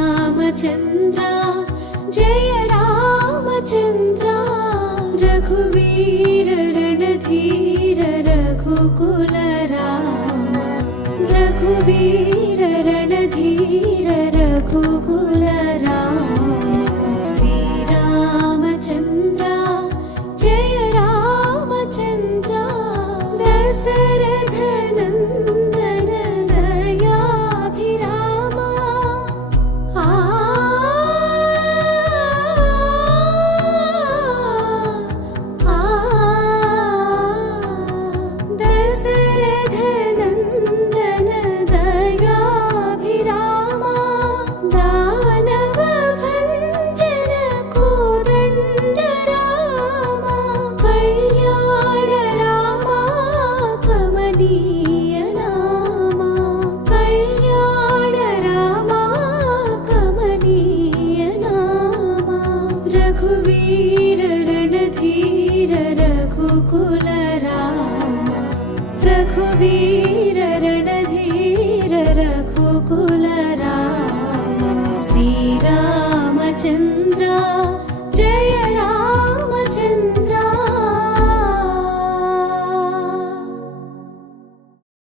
श्रीरामचन्द्र जय रामचन्द्र रघुवीर रणधीर रघुकुल राम रघुवीर रणधीर रघुकुल राम श्रीरामचन्द्र जय रामचन्द्र दशरथ नन्दन दयाभिरामा दशरथ नन्दन दयाभिरामा दानव भञ्जन कोदण्ड रामा कल्याण रामा कमनीय नामा कल्याण रामा कमनीय नामा रघुवीर रणधीर रघुकुल राम रघुवीर